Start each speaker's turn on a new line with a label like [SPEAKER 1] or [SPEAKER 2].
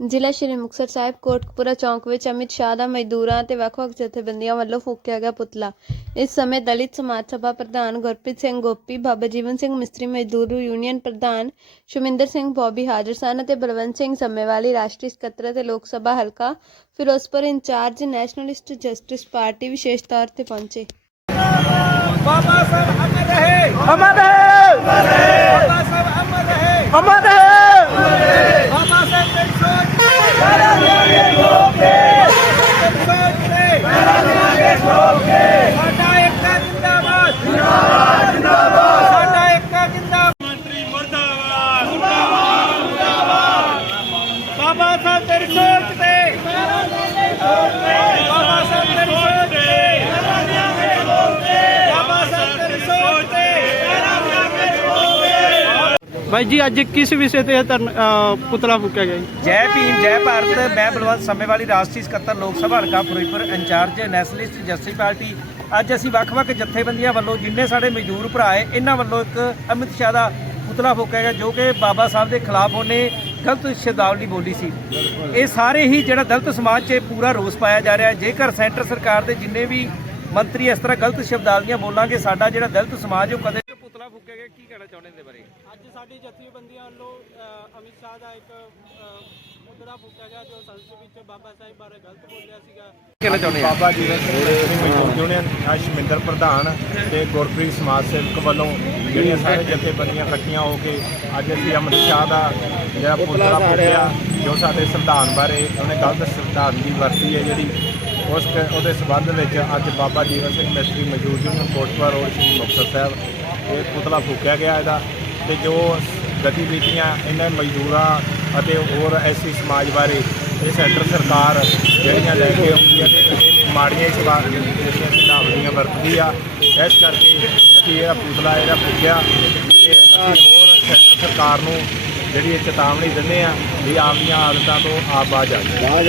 [SPEAKER 1] ਜ਼ਿਲ੍ਹਾ ਸ਼੍ਰੀ ਮੁਕਤਸਰ ਸਾਹਿਬ ਕੋਟਕਪੂਰਾ ਚੌਂਕ ਵਿੱਚ ਅਮਿਤ ਸ਼ਾਹ ਦਾ ਮਜ਼ਦੂਰਾਂ ਅਤੇ ਵੱਖ-ਵੱਖ ਜਥੇਬੰਦੀਆਂ ਵੱਲੋਂ ਫੂਕਿਆ ਗਿਆ ਪੁਤਲਾ ਇਸ ਸਮੇਂ ਦਲਿਤ ਸਮਾਜ ਸਭਾ ਪ੍ਰਧਾਨ ਗੁਰਪ੍ਰੀਤ ਸਿੰਘ ਗੋਪੀ ਬਾਬਾ ਜੀਵਨ ਸਿੰਘ ਮਿਸਤਰੀ ਮਜ਼ਦੂਰ ਯੂਨੀਅਨ ਪ੍ਰਧਾਨ ਸ਼ਮਿੰਦਰ ਸਿੰਘ ਬੋਬੀ ਹਾਜ਼ਰ ਸਨ ਅਤੇ ਬਲਵੰਤ ਸਿੰਘ ਸੰਮੇਵਾਲੀ ਰਾਸ਼ਟਰੀ ਸਕੱਤਰ ਅਤੇ ਲੋਕ ਸਭਾ ਹਲਕਾ Firozpur incharge nationalist justice party ਵਿਸ਼ੇਸ਼ ਤੌਰ ਤੇ ਪਹੁੰਚੇ
[SPEAKER 2] ਬਾਬਾ ਸਾਹਿਬ ਅਮਰ ਰਹੇ ਅਮਰ ਰਹੇ ਬਾਬਾ ਸਾਹਿਬ ਅਮਰ ਰਹੇ ਅਮਰ Let's!
[SPEAKER 3] ਭਾਈ ਜੀ ਅੱਜ ਕਿਸ ਵਿਸ਼ੇ ਤੇ ਇਹ ਧਰਨ- ਅ, ਪੁਤਲਾ ਫੂਕਿਆ ਗਿਆ ਜੀ?
[SPEAKER 4] ਜੈ ਭੀਮ ਜੈ ਭਾਰਤ ਮੈਂ ਬਲਵੰਤ ਸੰਮੇਵਾਲੀ ਰਾਸ਼ਟਰੀ ਸਕੱਤਰ ਲੋਕ ਸਭਾ ਹਲਕਾ Firozpur incharge nationalist justice party. ਅੱਜ ਅਸੀਂ ਵੱਖ-ਵੱਖ ਜਥੇਬੰਦੀਆਂ ਵੱਲੋਂ ਜਿੰਨੇ ਸਾਡੇ ਮਜ਼ਦੂਰ ਭਰਾ ਹੈ ਇਹਨਾਂ ਵੱਲੋਂ ਇੱਕ ਅਮਿਤ ਸ਼ਾਹ ਦਾ ਪੁਤਲਾ ਫੂਕਿਆ ਗਿਆ ਜੋ ਕਿ ਬਾਬਾ ਸਾਹਿਬ ਦੇ ਖਿਲਾਫ ਉਹਨੇ ਗਲਤ ਸ਼ਬਦਾਵਲੀ ਬੋਲੀ ਸੀ। ਇਹ ਸਾਰੇ ਹੀ ਜਿਹੜਾ ਦਲਿਤ ਸਮਾਜ 'ਚ ਪੂਰਾ ਰੋਸ ਪਾਇਆ ਜਾ ਰਿਹਾ ਹੈ। ਜੇਕਰ ਸੈਂਟਰ ਸਰਕਾਰ ਦੇ ਜਿੰਨੇ ਵੀ ਮੰਤਰੀ ਇਸ ਤਰ੍ਹਾਂ ਗਲਤ ਸ਼ਬਦਾਵਲੀਆਂ ਬੋਲਾਂਗੇ ਸਾਡਾ ਜਿਹੜਾ ਦਲਿਤ ਸਮਾਜ ਉਹ ਕਦੇ ਫੂਕਿਆ ਗਿਆ ਕੀ ਕਹਿਣਾ ਚਾਹੁੰਦੇ ਇਹਦੇ ਬਾਰੇ?
[SPEAKER 3] ਅੱਜ ਸਾਡੀ ਜਥੇਬੰਦੀਆਂ ਵੱਲੋਂ ਅਮਿਤ ਸ਼ਾਹ ਦਾ ਇੱਕ ਪੁਤਲਾ ਫੂਕਿਆ ਗਿਆ ਜੋ ਸੰਸਦ ਵਿੱਚ ਬਾਬਾ ਸਾਹਿਬ ਬਾਰੇ ਗਲਤ ਬੋਲਿਆ ਸੀਗਾ।
[SPEAKER 4] ਕਹਿਣਾ ਚਾਹੁੰਦੇ ਆ?
[SPEAKER 5] ਬਾਬਾ ਜੀਵਨ ਸਿੰਘ ਮਜ਼ਦੂਰ ਯੂਨੀਅਨ ਅਸ਼ਮਿੰਦਰ ਪ੍ਰਧਾਨ ਤੇ ਗੁਰਪ੍ਰੀਤ ਸਮਾਜ ਸੇਵਕ ਵੱਲੋਂ ਜਿਹੜੀਆਂ ਸਾਰੇ ਜਥੇਬੰਦੀਆਂ ਇਕੱਠੀਆਂ ਹੋ ਕੇ ਅੱਜ ਅਸੀਂ ਅੰਮ੍ਰਿਤ ਸ਼ਾਹ ਦਾ ਜਿਹੜਾ ਪੁਤਲਾ ਫੂਕਿਆ ਜੋ ਸਾਡੇ ਸੰਵਿਧਾਨ ਬਾਰੇ ਉਹਨੇ ਗਲਤ ਸੰਵਿਧਾਨ ਦੀ ਵਰਤੀ ਹੈ ਜਿਹੜੀ ਉਸ ਕ- ਉਹਦੇ ਸਬੰਧ ਵਿੱਚ ਅੱਜ ਬਾਬਾ ਜੀਵਨ ਸਿੰਘ ਮਿਸਤਰੀ ਮਜ਼ਦੂਰ ਯੂਨੀਅਨ ਕੋਟਪੁਰਾ ਰੋਡ ਸ਼੍ਰੀ ਮੁਕਤਸਰ ਸਾਹਿਬ। ਪੁਤਲਾ ਫੂਕਿਆ ਗਿਆ ਇਹਦਾ ਤੇ ਜੋ ਗਤੀਵਿਧੀਆਂ ਇਹਨਾਂ ਮਜ਼ਦੂਰਾਂ ਅਤੇ ਹੋਰ ਐਸੀ ਸਮਾਜ ਬਾਰੇ ਇਹ ਸੈਂਟਰ ਸਰਕਾਰ ਜਿਹੜੀਆਂ ਲੈ ਕੇ ਆਉਂਦੀ ਹੈ ਤੇ ਇਹ ਮਾੜੀਆਂ ਸਵਾਲ ਜਿਹੜੀਆਂ ਚੇਤਾਵਨੀਆਂ ਵਰਤਦੀ ਆ। ਇਸ ਕਰਕੇ ਅਸੀਂ ਇਹਦਾ ਪੁਤਲਾ ਇਹਦਾ ਫੂਕਿਆ। ਇਹ ਅਸੀਂ ਹੋਰ ਸੈਂਟਰ ਸਰਕਾਰ ਨੂੰ ਜਿਹੜੀ ਇਹ ਚੇਤਾਵਨੀ ਦਿੰਦੇ ਆ ਵੀ ਆਪਦੀਆਂ ਆਦਤਾਂ ਤੋਂ ਆਪ ਆ ਆ